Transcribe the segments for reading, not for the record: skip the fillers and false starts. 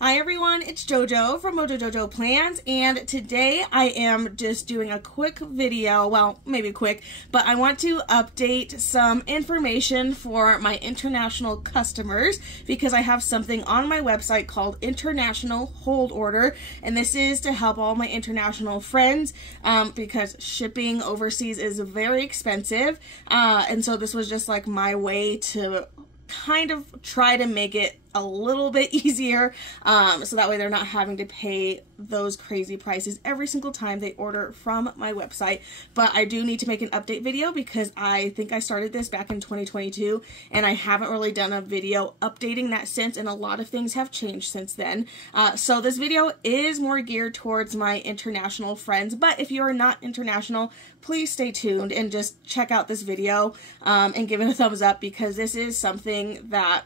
Hi everyone, it's JoJo from Mojo Jojo Plans, and today I am just doing a quick video, well, maybe quick, but I want to update some information for my international customers because I have something on my website called International Hold Order, and this is to help all my international friends because shipping overseas is very expensive, and so this was just like my way to kind of try to make it a little bit easier so that way they're not having to pay those crazy prices every single time they order from my website. But I do need to make an update video because I think I started this back in 2022 and I haven't really done a video updating that since, and a lot of things have changed since then. So this video is more geared towards my international friends, but if you are not international, please stay tuned and just check out this video and give it a thumbs up because this is something that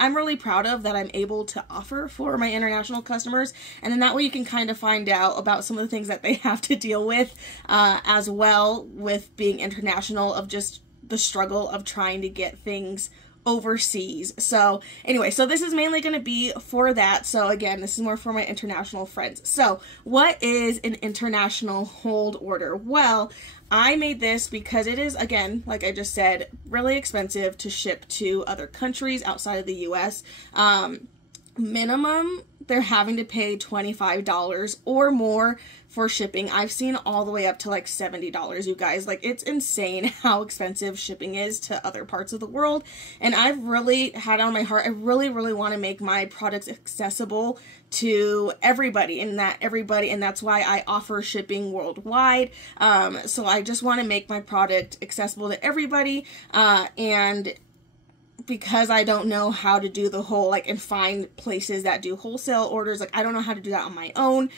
I'm really proud of that I'm able to offer for my international customers, and then that way you can kind of find out about some of the things that they have to deal with as well with being international, of just the struggle of trying to get things overseas. So anyway, so this is mainly going to be for that. So again, this is more for my international friends. So what is an international hold order? Well, I made this because it is, again, like I just said, really expensive to ship to other countries outside of the US. Minimum, they're having to pay $25 or more for shipping. I've seen all the way up to like $70, you guys. Like, it's insane how expensive shipping is to other parts of the world. And I've really had on my heart, I really want to make my products accessible to everybody, and that's why I offer shipping worldwide. So I just want to make my product accessible to everybody, and because I don't know how to do the whole, like, and find places that do wholesale orders, like, I don't know how to do that on my own.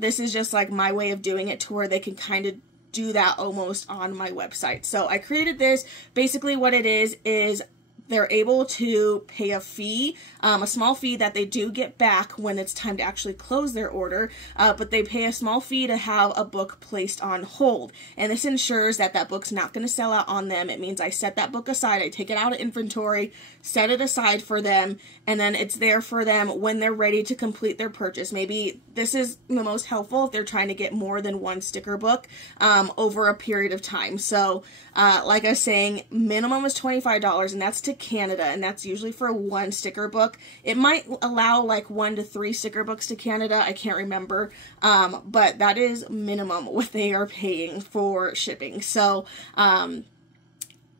This is just, like, my way of doing it to where they can kind of do that almost on my website. So I created this. Basically what it is they're able to pay a fee, a small fee that they do get back when it's time to actually close their order, but they pay a small fee to have a book placed on hold. And this ensures that that book's not going to sell out on them. It means I set that book aside, I take it out of inventory, set it aside for them, and then it's there for them when they're ready to complete their purchase. Maybe this is the most helpful if they're trying to get more than one sticker book over a period of time. So like I was saying, minimum is $25, and that's to Canada, and that's usually for one sticker book. It might allow like 1 to 3 sticker books to Canada, I can't remember, but that is minimum what they are paying for shipping. So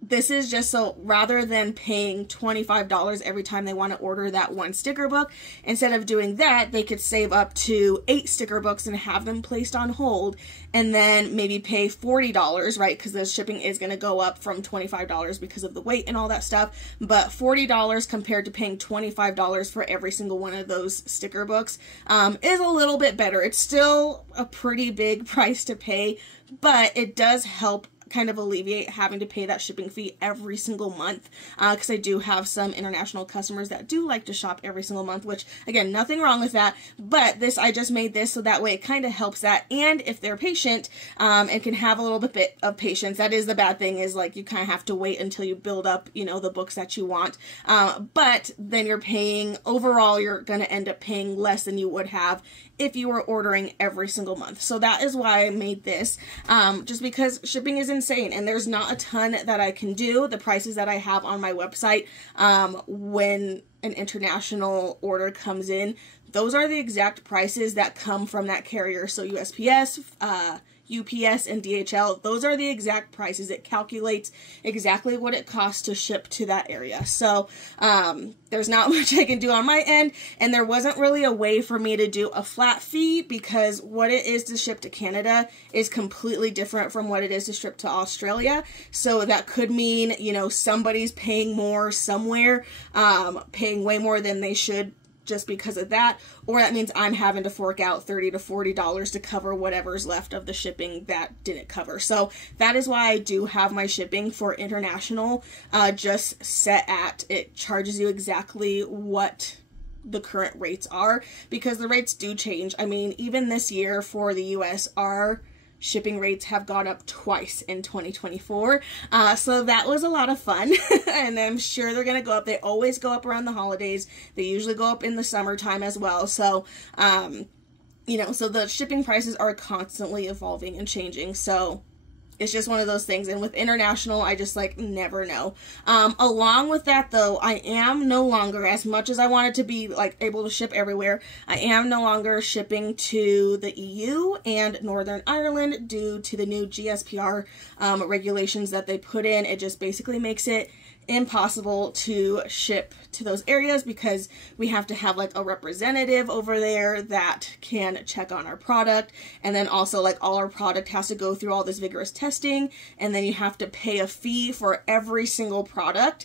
this is just so rather than paying $25 every time they want to order that one sticker book, instead of doing that, they could save up to 8 sticker books and have them placed on hold, and then maybe pay $40, right? Because the shipping is going to go up from $25 because of the weight and all that stuff, but $40 compared to paying $25 for every single one of those sticker books is a little bit better. It's still a pretty big price to pay, but it does help kind of alleviate having to pay that shipping fee every single month, because I do have some international customers that do like to shop every single month, which, again, nothing wrong with that, but I just made this so that way it kind of helps that. And if they're patient and can have a little bit of patience, that is the bad thing, is like you kind of have to wait until you build up, you know, the books that you want, but then you're paying, overall you're going to end up paying less than you would have if you were ordering every single month. So that is why I made this, just because shipping is insane and there's not a ton that I can do. The prices that I have on my website when an international order comes in, those are the exact prices that come from that carrier. So USPS, UPS, and DHL, those are the exact prices. It calculates exactly what it costs to ship to that area. So there's not much I can do on my end, and there wasn't really a way for me to do a flat fee because what it is to ship to Canada is completely different from what it is to ship to Australia. So that could mean, you know, somebody's paying more somewhere, paying way more than they should just because of that, or that means I'm having to fork out $30 to $40 to cover whatever's left of the shipping that didn't cover. So that is why I do have my shipping for international just set at, it charges you exactly what the current rates are, because the rates do change. I mean, even this year for the US, our shipping rates have gone up twice in 2024. So that was a lot of fun. And I'm sure they're going to go up. They always go up around the holidays. They usually go up in the summertime as well. So, you know, so the shipping prices are constantly evolving and changing. So it's just one of those things. And with international, I just like never know. Along with that though, I am no longer, as much as I wanted to be like able to ship everywhere, I am no longer shipping to the EU and Northern Ireland due to the new GSPR regulations that they put in. It just basically makes it impossible to ship to those areas because we have to have like a representative over there that can check on our product, and then also like all our product has to go through all this vigorous testing, and then you have to pay a fee for every single product,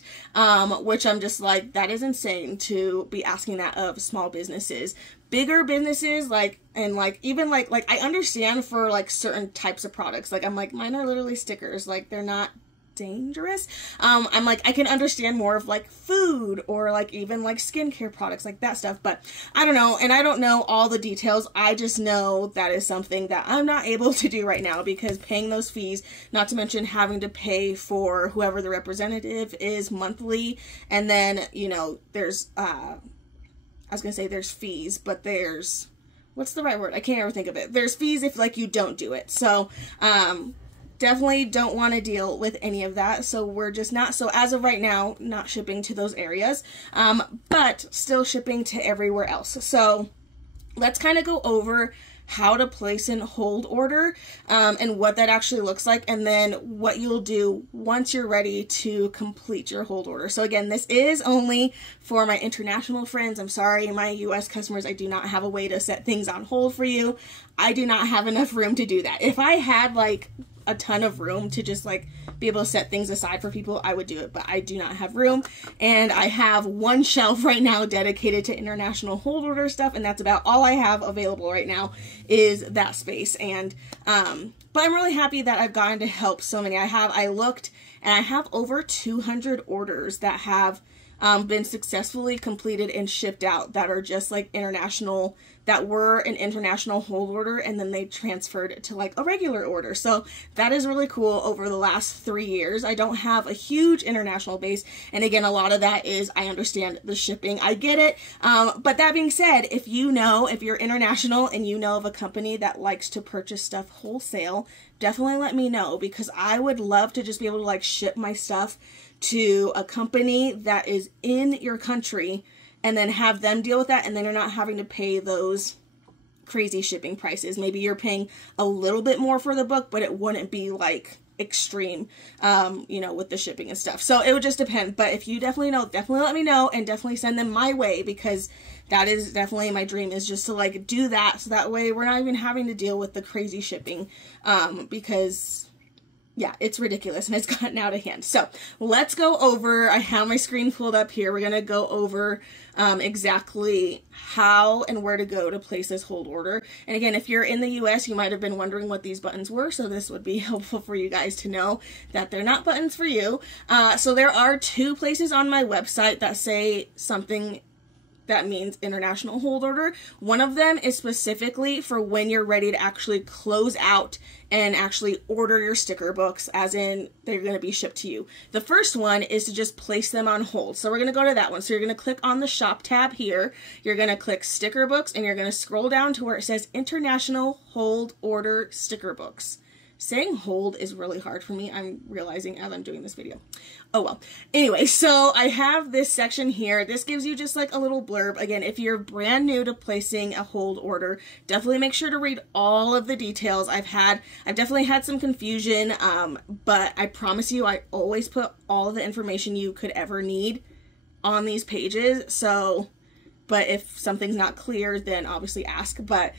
which I'm just like, that is insane to be asking that of small businesses. Bigger businesses, like, and like even like I understand for like certain types of products, like I'm like, mine are literally stickers, like they're not dangerous. I'm like, I can understand more of like food or like even like skincare products, like that stuff, but I don't know. And I don't know all the details. I just know that is something that I'm not able to do right now because paying those fees, not to mention having to pay for whoever the representative is monthly. And then, you know, there's, I was gonna say there's fees, but there's, what's the right word? I can't ever think of it. There's fees if like you don't do it. So, definitely don't want to deal with any of that. So we're just not, so as of right now, not shipping to those areas, but still shipping to everywhere else. So let's kind of go over how to place and hold order, and what that actually looks like, and then what you'll do once you're ready to complete your hold order. So again, this is only for my international friends. I'm sorry, my US customers, I do not have a way to set things on hold for you. I do not have enough room to do that. If I had like a ton of room to just like be able to set things aside for people, I would do it, but I do not have room. And I have one shelf right now dedicated to international hold order stuff, and that's about all I have available right now is that space. And but I'm really happy that I've gotten to help so many. I looked and I have over 200 orders that have been successfully completed and shipped out that are just like international, that were an international hold order and then they transferred to like a regular order. So that is really cool. Over the last 3 years, I don't have a huge international base, and again, a lot of that is, I understand the shipping, I get it, but that being said, if you're international and you know of a company that likes to purchase stuff wholesale, definitely let me know, because I would love to just be able to like ship my stuff to a company that is in your country and then have them deal with that, and then you're not having to pay those crazy shipping prices. Maybe you're paying a little bit more for the book, but it wouldn't be like extreme, you know, with the shipping and stuff. So it would just depend. But if you definitely know, definitely let me know, and definitely send them my way, because that is definitely my dream, is just to like do that, so that way we're not even having to deal with the crazy shipping, because yeah, it's ridiculous and it's gotten out of hand. So let's go over, I have my screen pulled up here. We're going to go over exactly how and where to go to place this hold order. And again, if you're in the US, you might have been wondering what these buttons were. So this would be helpful for you guys to know that they're not buttons for you. So there are 2 places on my website that say something that means international hold order. One of them is specifically for when you're ready to actually close out and actually order your sticker books, as in they're going to be shipped to you. The first one is to just place them on hold. So we're going to go to that one. So you're going to click on the shop tab here. You're going to click sticker books, and you're going to scroll down to where it says international hold order sticker books. Saying hold is really hard for me, I'm realizing as I'm doing this video. Oh well. Anyway, so I have this section here. This gives you just like a little blurb. Again, if you're brand new to placing a hold order, definitely make sure to read all of the details. I've definitely had some confusion, but I promise you, I always put all of the information you could ever need on these pages. So, but if something's not clear, then obviously ask. But,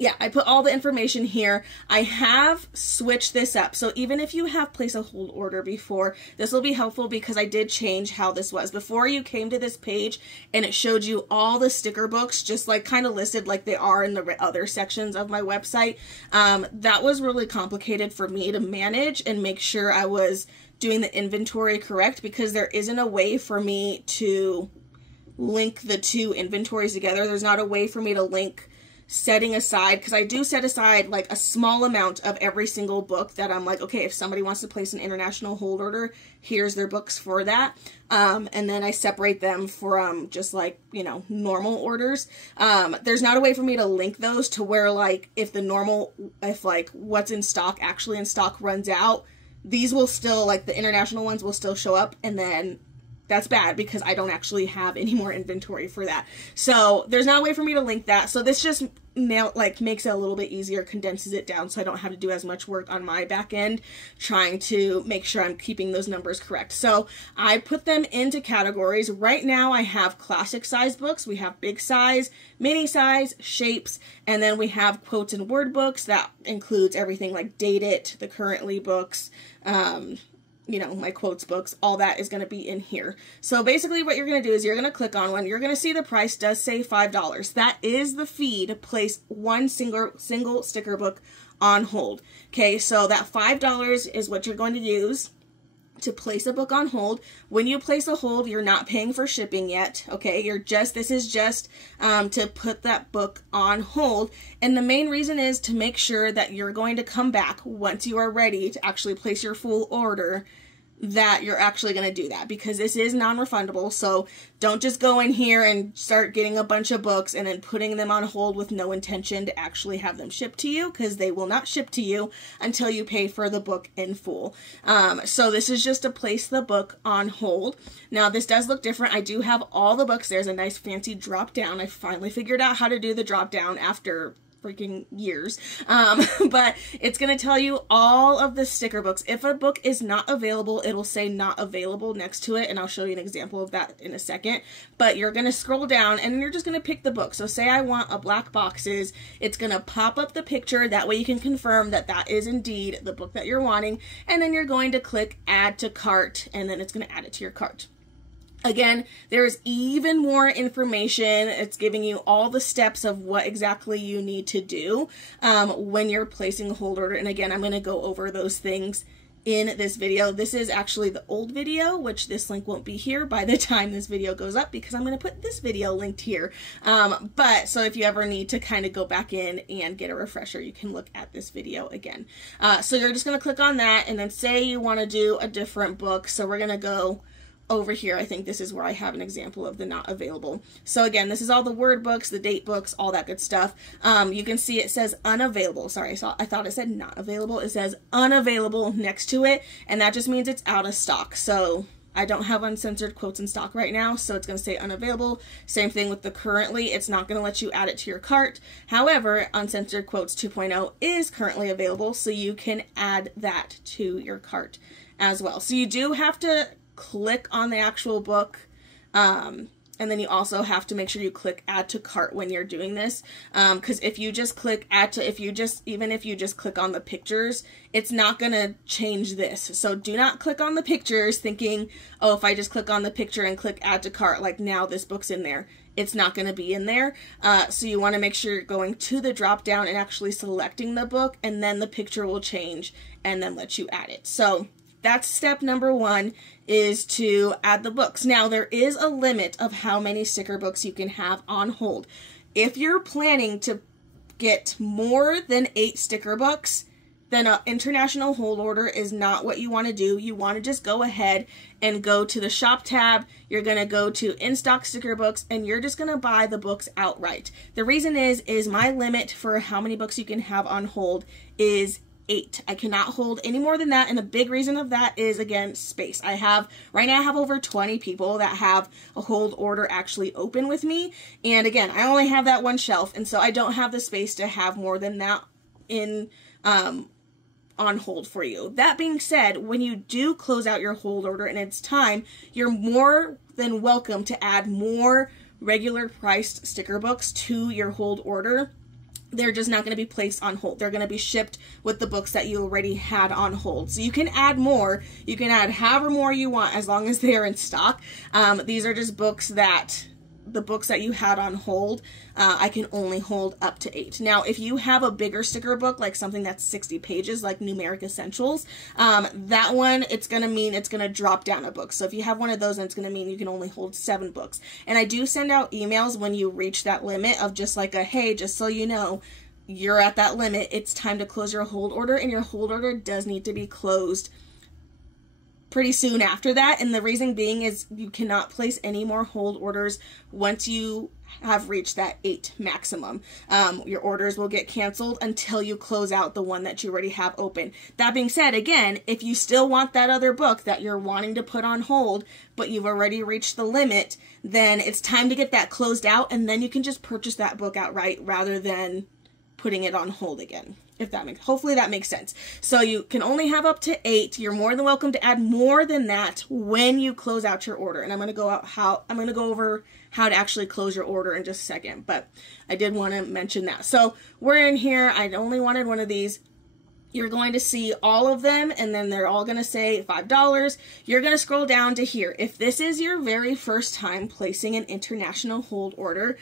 yeah, I put all the information here. I have switched this up. So even if you have placed a hold order before, this will be helpful, because I did change how this was. Before, you came to this page and it showed you all the sticker books, just like kind of listed like they are in the other sections of my website. That was really complicated for me to manage and make sure I was doing the inventory correct, because there isn't a way for me to link the 2 inventories together. There's not a way for me to link setting aside, because I do set aside like a small amount of every single book that I'm like, okay, if somebody wants to place an international hold order, here's their books for that. And then I separate them from just like, you know, normal orders. There's not a way for me to link those to where like if like what's in stock actually in stock runs out, these will still, like the international ones will still show up, and then that's bad because I don't actually have any more inventory for that. So there's not a way for me to link that. So this just makes it a little bit easier, condenses it down so I don't have to do as much work on my back end trying to make sure I'm keeping those numbers correct. So I put them into categories. Right now I have classic size books, we have big size, mini size, shapes, and then we have quotes and word books. That includes everything like Date It, the Currently books, you know, my quotes books, all that is going to be in here. So basically what you're going to do is you're going to click on one. You're going to see the price does say $5. That is the fee to place one single sticker book on hold. Okay, so that $5 is what you're going to use to place a book on hold. When you place a hold, you're not paying for shipping yet. Okay, this is just to put that book on hold. And the main reason is to make sure that you're going to come back once you are ready to actually place your full order, that you're actually going to do that, because this is non-refundable. So don't just go in here and start getting a bunch of books and then putting them on hold with no intention to actually have them shipped to you, because they will not ship to you until you pay for the book in full. So this is just to place the book on hold. Now this does look different. I do have all the books. There's a nice fancy drop down. I finally figured out how to do the drop down after freaking years, but it's going to tell you all of the sticker books. If a book is not available, it'll say not available next to it, and I'll show you an example of that in a second. But you're going to scroll down and you're just going to pick the book. So say I want a Black Boxes, it's going to pop up the picture. That way you can confirm that that is indeed the book that you're wanting, and then you're going to click add to cart, and then it's going to add it to your cart. Again, there's even more information. It's giving you all the steps of what exactly you need to do when you're placing a hold order. And again, I'm going to go over those things in this video. This is actually the old video, which this link won't be here by the time this video goes up, because I'm going to put this video linked here. But so if you ever need to kind of go back in and get a refresher, you can look at this video again. So you're just going to click on that, and then say you want to do a different book. So we're going to go over here. I think this is where I have an example of the not available. So again, this is all the word books, the date books, all that good stuff. You can see it says unavailable. Sorry, I thought it said not available. It says unavailable next to it, and that just means it's out of stock. So I don't have uncensored quotes in stock right now, so it's going to say unavailable. Same thing with the Currently. It's not going to let you add it to your cart. However, Uncensored Quotes 2.0 is currently available, so you can add that to your cart as well. So you do have to click on the actual book, and then you also have to make sure you click add to cart when you're doing this, because if you just click add to, even if you just click on the pictures, it's not gonna change this. So do not click on the pictures thinking, oh, if I just click on the picture and click add to cart, like now this book's in there. It's not going to be in there. So you want to make sure you're going to the drop down and actually selecting the book, and then the picture will change and then let you add it. So that's step number one, is to add the books. Now, there is a limit of how many sticker books you can have on hold. If you're planning to get more than 8 sticker books, then an international hold order is not what you want to do. You want to just go ahead and go to the shop tab. You're going to go to in stock sticker books, and you're just going to buy the books outright. The reason is my limit for how many books you can have on hold is 8. I cannot hold any more than that, and a big reason of that is, again, space. Right now I have over 20 people that have a hold order actually open with me, and again, I only have that one shelf, and so I don't have the space to have more than that in on hold for you. That being said, when you do close out your hold order and it's time, you're more than welcome to add more regular priced sticker books to your hold order. They're just not going to be placed on hold. They're going to be shipped with the books that you already had on hold. So you can add more. You can add however more you want as long as they're in stock. These are just books that the books that you had on hold, I can only hold up to 8. Now, if you have a bigger sticker book, like something that's 60 pages, like Numeric Essentials, that one, it's going to mean it's going to drop down a book. So if you have one of those, then it's going to mean you can only hold 7 books. And I do send out emails when you reach that limit of just like a, hey, just so you know, you're at that limit. It's time to close your hold order, and your hold order does need to be closed pretty soon after that. And the reason being is you cannot place any more hold orders once you have reached that 8 maximum. Your orders will get canceled until you close out the one that you already have open. That being said, again, if you still want that other book that you're wanting to put on hold, but you've already reached the limit, then it's time to get that closed out, and then you can just purchase that book outright rather than putting it on hold again. If that makes, hopefully that makes sense. So you can only have up to 8. You're more than welcome to add more than that when you close out your order. And I'm going to go over how to actually close your order in just a second, but I did want to mention that. So we're in here. I only wanted one of these. You're going to see all of them, and then they're all going to say $5. You're going to scroll down to here. If this is your very first time placing an international hold order,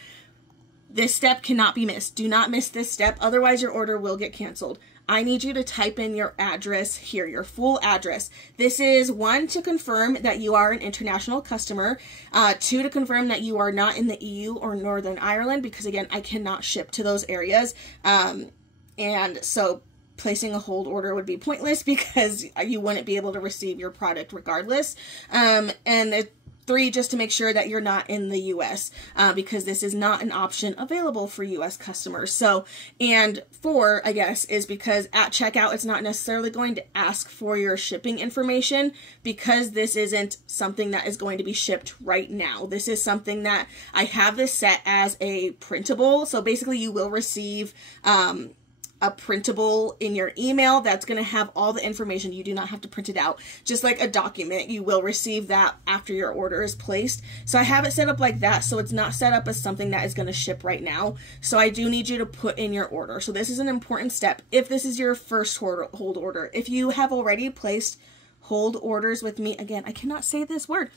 this step cannot be missed. Do not miss this step, otherwise your order will get canceled. I need you to type in your address here, your full address. This is 1, to confirm that you are an international customer, 2, to confirm that you are not in the EU or Northern Ireland, because again, I cannot ship to those areas. And so placing a hold order would be pointless because you wouldn't be able to receive your product regardless. And 3, just to make sure that you're not in the US, because this is not an option available for US customers. So, and 4, I guess, is because at checkout, it's not necessarily going to ask for your shipping information because this isn't something that is going to be shipped right now. This is something that I have this set as a printable. So basically you will receive, a printable in your email that's going to have all the information. You do not have to print it out. Just like a document, you will receive that after your order is placed. So I have it set up like that, so it's not set up as something that is going to ship right now. So I do need you to put in your order. So this is an important step if this is your first hold order. If you have already placed hold orders with me, again, I cannot say this word.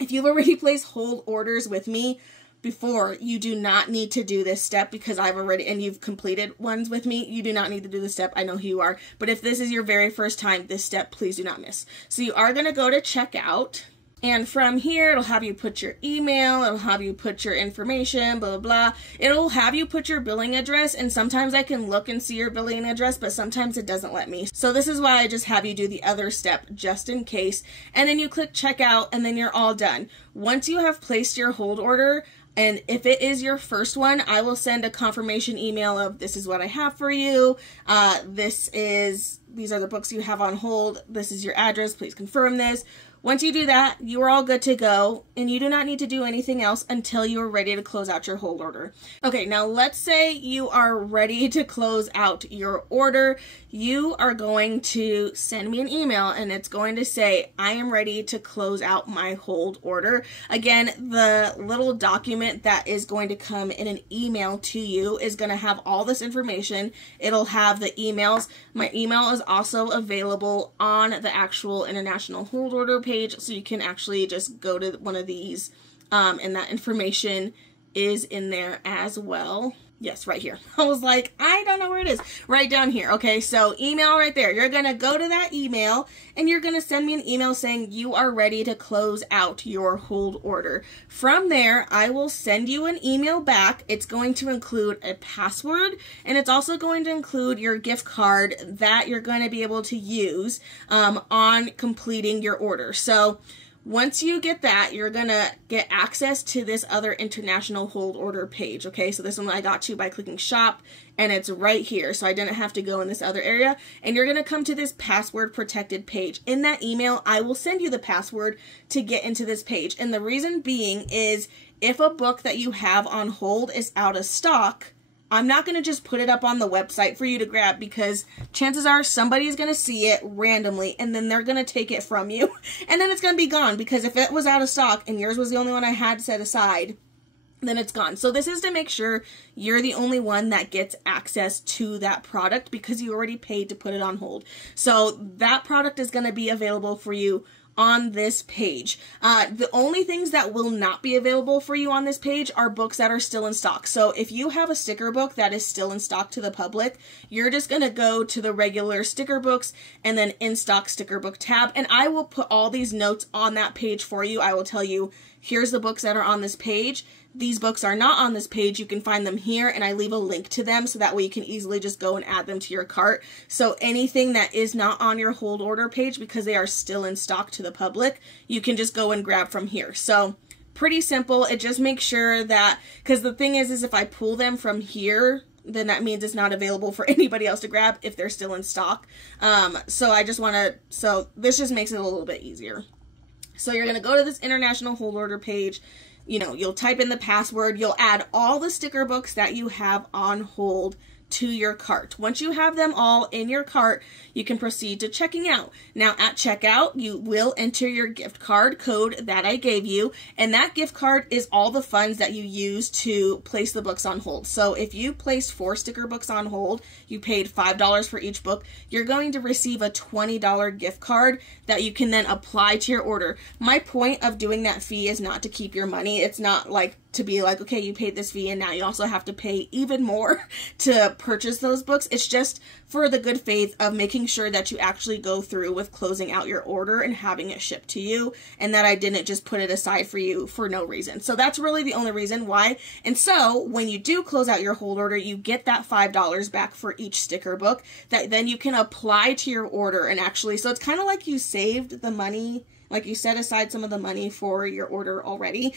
If you've already placed hold orders with me before, you do not need to do this step because I've already, and you've completed ones with me, you do not need to do this step. I know who you are. But if this is your very first time, this step, please do not miss. So you are going to go to checkout. And from here, it'll have you put your email, it'll have you put your information, blah, blah, blah. It'll have you put your billing address, and sometimes I can look and see your billing address, but sometimes it doesn't let me. So this is why I just have you do the other step, just in case. And then you click checkout, and then you're all done. Once you have placed your hold order, and if it is your first one, I will send a confirmation email of this is what I have for you. These are the books you have on hold. This is your address. Please confirm this. Once you do that, you are all good to go, and you do not need to do anything else until you are ready to close out your hold order. Okay, now let's say you are ready to close out your order. You are going to send me an email, and it's going to say, I am ready to close out my hold order. Again, the little document that is going to come in an email to you is going to have all this information. It'll have the emails. My email is also available on the actual international hold order page, so you can actually just go to one of these, and that information is in there as well. Yes, right here. I was like, I don't know where it is. Right down here. Okay, so email right there. You're going to go to that email, and you're going to send me an email saying you are ready to close out your hold order. From there, I will send you an email back. It's going to include a password, and it's also going to include your gift card that you're going to be able to use on completing your order. So once you get that, you're going to get access to this other international hold order page, okay? So this one I got to by clicking shop, and it's right here, so I didn't have to go in this other area. And you're going to come to this password protected page. In that email, I will send you the password to get into this page. And the reason being is if a book that you have on hold is out of stock, I'm not going to just put it up on the website for you to grab, because chances are somebody's going to see it randomly and then they're going to take it from you and then it's going to be gone, because if it was out of stock and yours was the only one I had set aside, then it's gone. So this is to make sure you're the only one that gets access to that product because you already paid to put it on hold. So that product is going to be available for you on this page. The only things that will not be available for you on this page are books that are still in stock. So if you have a sticker book that is still in stock to the public, you're just going to go to the regular sticker books and then in stock sticker book tab. And I will put all these notes on that page for you. I will tell you, here's the books that are on this page. These books are not on this page. You can find them here, and I leave a link to them so that way you can easily just go and add them to your cart. So anything that is not on your hold order page, because they are still in stock to the public, you can just go and grab from here. So pretty simple. It just makes sure that, because the thing is if I pull them from here, then that means it's not available for anybody else to grab if they're still in stock. So this just makes it a little bit easier. So you're going to go to this international hold order page. You know, you'll type in the password, you'll add all the sticker books that you have on hold to your cart. Once you have them all in your cart, you can proceed to checking out. Now at checkout, you will enter your gift card code that I gave you, and that gift card is all the funds that you use to place the books on hold. So if you placed 4 sticker books on hold, you paid $5 for each book, you're going to receive a $20 gift card that you can then apply to your order. My point of doing that fee is not to keep your money. It's not like to be like, okay, you paid this fee and now you also have to pay even more to purchase those books. It's just for the good faith of making sure that you actually go through with closing out your order and having it shipped to you, and that I didn't just put it aside for you for no reason. So that's really the only reason why. And so when you do close out your hold order, you get that $5 back for each sticker book that then you can apply to your order. And actually, so it's kind of like you saved the money, like you set aside some of the money for your order already.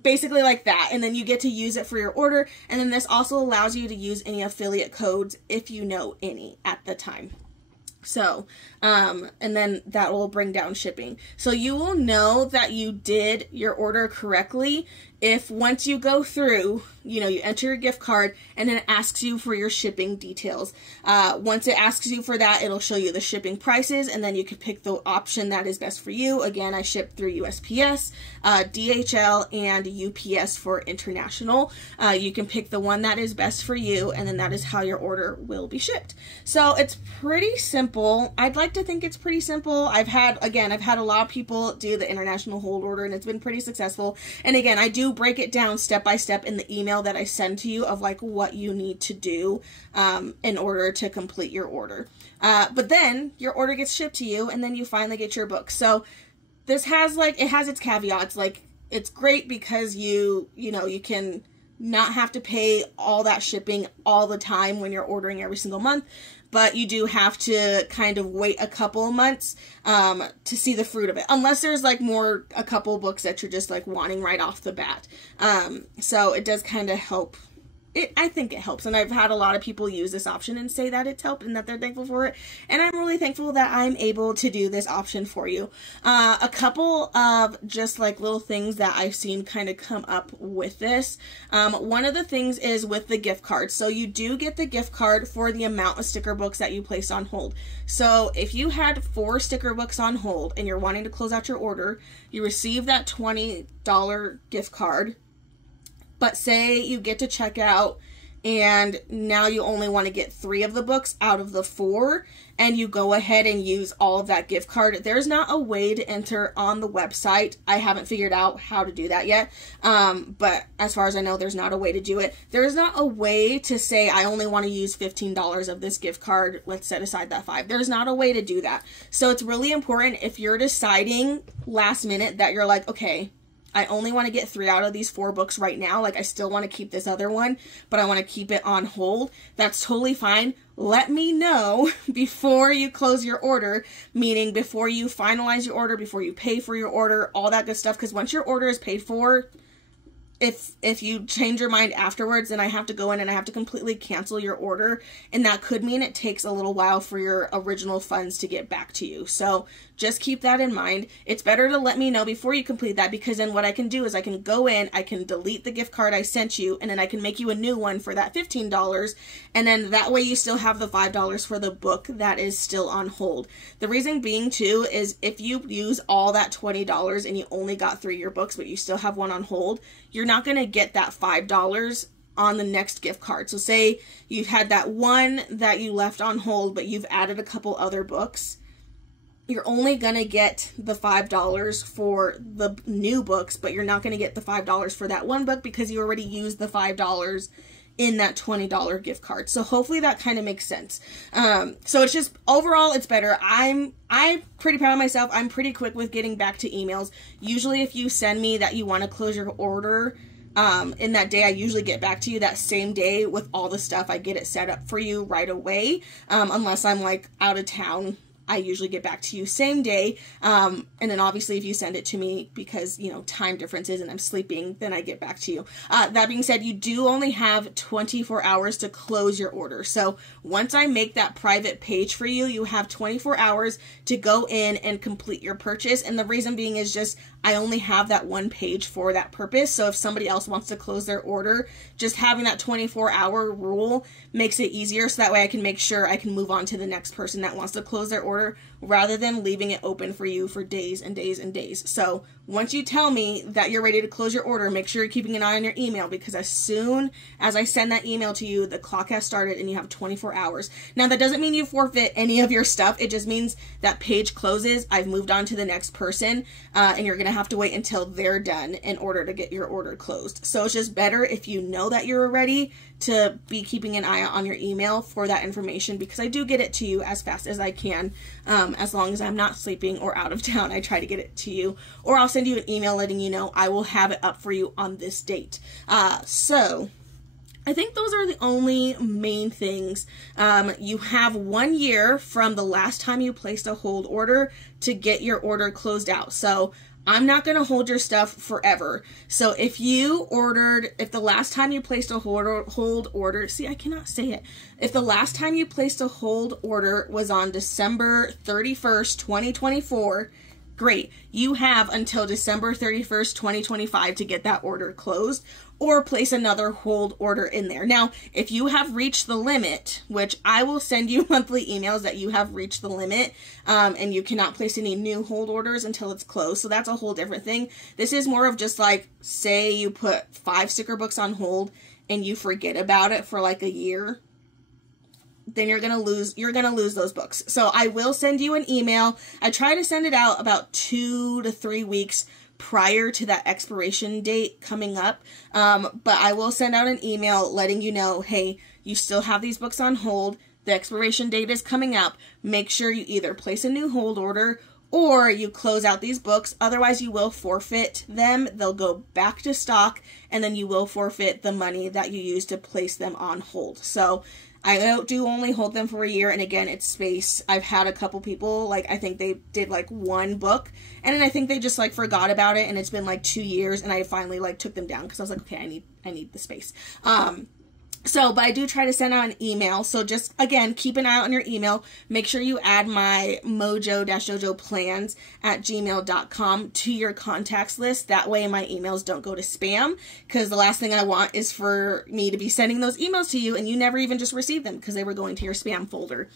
Basically like that, and then you get to use it for your order, and then this also allows you to use any affiliate codes if you know any at the time. So, and then that will bring down shipping. So you will know that you did your order correctly if once you go through, you know, you enter your gift card and then it asks you for your shipping details. Once it asks you for that, it'll show you the shipping prices, and then you can pick the option that is best for you. Again, I ship through USPS, DHL, and UPS for international. You can pick the one that is best for you, and then that is how your order will be shipped. So it's pretty simple. I'd like to think it's pretty simple. I've had a lot of people do the international hold order, and it's been pretty successful. And again, I do break it down step by step in the email that I send to you of like what you need to do in order to complete your order. But then your order gets shipped to you, and then you finally get your book. So this has it has its caveats. Like, it's great because you can not have to pay all that shipping all the time when you're ordering every single month, but you do have to kind of wait a couple of months to see the fruit of it, unless there's like a couple books that you're just like wanting right off the bat. So it does kind of help. I think it helps, and I've had a lot of people use this option and say that it's helped and that they're thankful for it, and I'm really thankful that I'm able to do this option for you. A couple of just like little things that I've seen kind of come up with this. One of the things is with the gift card. So you do get the gift card for the amount of sticker books that you place on hold. So if you had 4 sticker books on hold and you're wanting to close out your order, you receive that $20 gift card. But say you get to checkout and now you only want to get 3 of the books out of the 4, and you go ahead and use all of that gift card. There's not a way to enter on the website. I haven't figured out how to do that yet. But as far as I know, there's not a way to do it. There's not a way to say, I only want to use $15 of this gift card. Let's set aside that 5. There's not a way to do that. So it's really important if you're deciding last minute that you're like, okay, I only want to get 3 out of these 4 books right now. Like, I still want to keep this other one, but I want to keep it on hold. That's totally fine. Let me know before you close your order, meaning before you finalize your order, before you pay for your order, all that good stuff. Because once your order is paid for, if you change your mind afterwards, then I have to go in and I have to completely cancel your order, and that could mean it takes a little while for your original funds to get back to you. So just keep that in mind. It's better to let me know before you complete that, because then what I can do is I can go in, I can delete the gift card I sent you, and then I can make you a new one for that $15, and then that way you still have the $5 for the book that is still on hold. The reason being too is if you use all that $20 and you only got 3 of your books, but you still have one on hold, you're not going to get that $5 on the next gift card. So say you've had that one that you left on hold, but you've added a couple other books. you're only going to get the $5 for the new books, but you're not going to get the $5 for that one book because you already used the $5 in that $20 gift card. So hopefully that kind of makes sense. So it's just, overall, it's better. I'm pretty proud of myself. I'm pretty quick with getting back to emails. Usually if you send me that you want to close your order, in that day, I usually get back to you that same day with all the stuff. I get it set up for you right away. Unless I'm like out of town, I usually get back to you same day. And then obviously if you send it to me because, you know, time differences and I'm sleeping, then I get back to you. That being said, you do only have 24 hours to close your order. So once I make that private page for you, you have 24 hours to go in and complete your purchase. And the reason being is just, I only have that one page for that purpose. So if somebody else wants to close their order, just having that 24-hour rule makes it easier. So that way I can make sure I can move on to the next person that wants to close their order rather than leaving it open for you for days and days and days. So once you tell me that you're ready to close your order, make sure you're keeping an eye on your email, because as soon as I send that email to you, the clock has started and you have 24 hours. Now that doesn't mean you forfeit any of your stuff. It just means that page closes. I've moved on to the next person, and you're going to have to wait until they're done in order to get your order closed. So it's just better if you know that you're ready to be keeping an eye on your email for that information, because I do get it to you as fast as I can. As long as I'm not sleeping or out of town, I try to get it to you, or I'll send you an email letting you know I will have it up for you on this date. So I think those are the only main things. You have 1 year from the last time you placed a hold order to get your order closed out. So I'm not going to hold your stuff forever. So if the last time you placed a hold order, see, I cannot say it. If the last time you placed a hold order was on December 31st, 2024, great. You have until December 31st, 2025 to get that order closed, or place another hold order in there. Now, if you have reached the limit, which I will send you monthly emails that you have reached the limit, and you cannot place any new hold orders until it's closed. So that's a whole different thing. This is more of just like, say you put 5 sticker books on hold and you forget about it for like a year, then you're going to lose those books. So I will send you an email. I try to send it out about 2 to 3 weeks prior to that expiration date coming up. But I will send out an email letting you know, hey, you still have these books on hold. The expiration date is coming up. Make sure you either place a new hold order or you close out these books. Otherwise, you will forfeit them. They'll go back to stock, and then you will forfeit the money that you used to place them on hold. So I do only hold them for a year, and again, it's space. I've had a couple people, like, I think they did like 1 book, and then I think they just like forgot about it, and it's been like 2 years, and I finally like took them down because I was like, okay, I need the space. But I do try to send out an email. So just, again, keep an eye out on your email. Make sure you add my mojo-dojo-plans@gmail.com to your contacts list. That way my emails don't go to spam, because the last thing I want is for me to be sending those emails to you and you never even just receive them because they were going to your spam folder.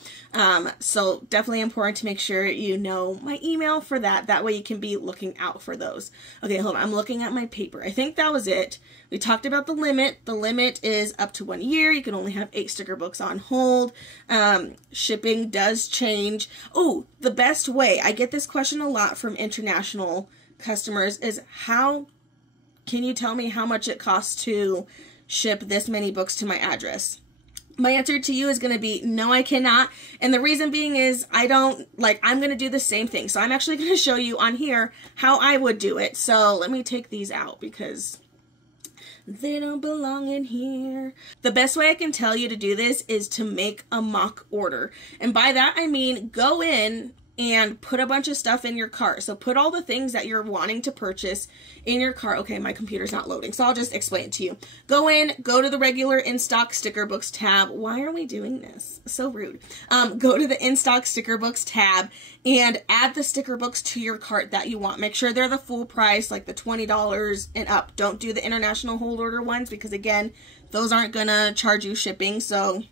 So definitely important to make sure you know my email for that. That way you can be looking out for those. Okay, hold on. I'm looking at my paper. I think that was it. We talked about the limit. The limit is up to 1 year. You can only have 8 sticker books on hold. Shipping does change. Oh, the best way, I get this question a lot from international customers, is how can you tell me how much it costs to ship this many books to my address? My answer to you is going to be, no, I cannot. And the reason being is I'm going to do the same thing. So I'm actually going to show you on here how I would do it. So let me take these out because they don't belong in here. The best way I can tell you to do this is to make a mock order. And by that, I mean, go in and put a bunch of stuff in your cart. So put all the things that you're wanting to purchase in your cart. Okay, my computer's not loading, so I'll just explain it to you. Go in, go to the regular in-stock sticker books tab. Why are we doing this? So rude. Go to the in-stock sticker books tab and add the sticker books to your cart that you want. Make sure they're the full price, like the $20 and up. Don't do the international hold order ones because, again, those aren't gonna charge you shipping, so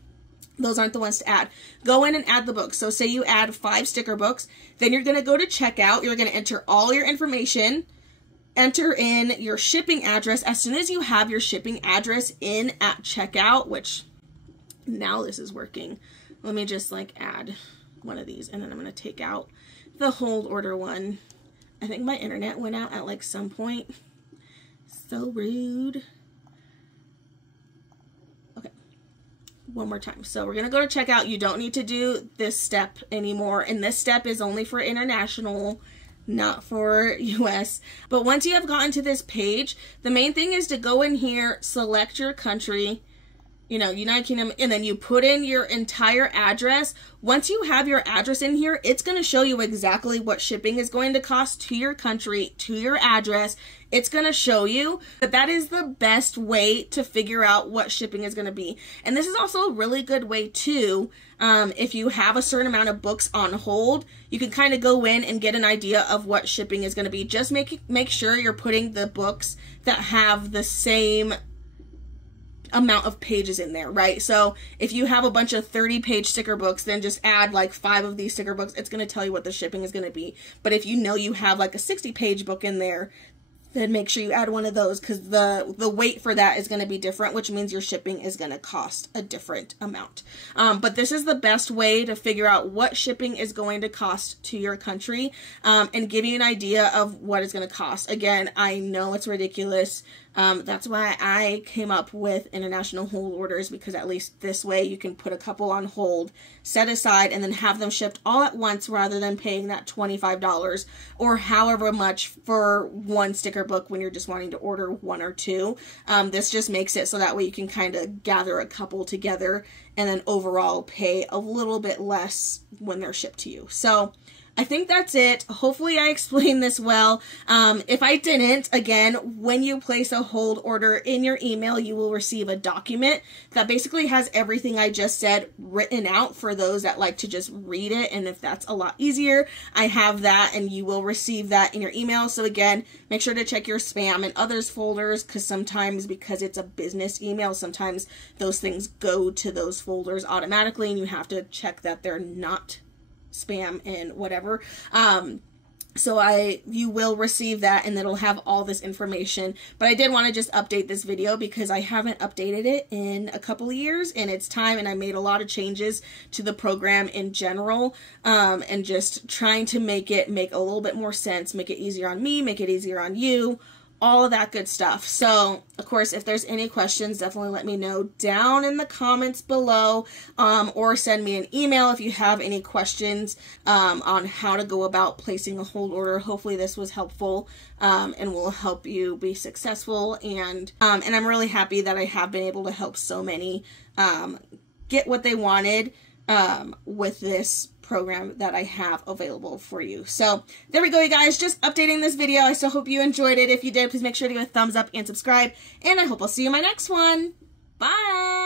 those aren't the ones to add. Go in and add the books. So say you add 5 sticker books, then you're going to go to checkout. You're going to enter all your information, enter in your shipping address. As soon as you have your shipping address in at checkout, which now this is working. Let me just like add one of these, and then I'm going to take out the hold order one. I think my internet went out at like some point. So rude. Okay. One more time. So we're going to go to checkout. You don't need to do this step anymore. And this step is only for international, not for US. But once you have gotten to this page, the main thing is to go in here, select your country, you know, United Kingdom, and then you put in your entire address. Once you have your address in here, it's going to show you exactly what shipping is going to cost to your country, to your address. It's going to show you, but that is the best way to figure out what shipping is going to be. And this is also a really good way too. If you have a certain amount of books on hold, you can kind of go in and get an idea of what shipping is going to be. Just make sure you're putting the books that have the same amount of pages in there, right? So if you have a bunch of 30-page sticker books, then just add like 5 of these sticker books. It's going to tell you what the shipping is going to be. But if you know you have like a 60-page book in there, then make sure you add one of those, because the weight for that is going to be different, which means your shipping is going to cost a different amount. But this is the best way to figure out what shipping is going to cost to your country, and give you an idea of what it's going to cost. Again, I know it's ridiculous. That's why I came up with international hold orders, because at least this way you can put a couple on hold, set aside, and then have them shipped all at once rather than paying that $25 or however much for one sticker book when you're just wanting to order 1 or 2. This just makes it so that way you can kind of gather a couple together and then overall pay a little bit less when they're shipped to you. So I think that's it. Hopefully I explained this well. If I didn't, again, when you place a hold order in your email, you will receive a document that basically has everything I just said written out for those that like to just read it. And if that's a lot easier, I have that, and you will receive that in your email. So again, make sure to check your spam and others folders, because sometimes, because it's a business email, sometimes those things go to those folders automatically, and you have to check that they're not spam and whatever. So you will receive that, and it'll have all this information. But I did want to just update this video because I haven't updated it in a couple of years, and it's time, and I made a lot of changes to the program in general, and just trying to make it make a little bit more sense, make it easier on me, make it easier on you, all of that good stuff. So, of course, if there's any questions, definitely let me know down in the comments below, or send me an email if you have any questions on how to go about placing a hold order. Hopefully this was helpful, and will help you be successful. And I'm really happy that I have been able to help so many get what they wanted with this program that I have available for you. So there we go, you guys, just updating this video. I still hope you enjoyed it. If you did, please make sure to give a thumbs up and subscribe, and I hope I'll see you in my next one. Bye.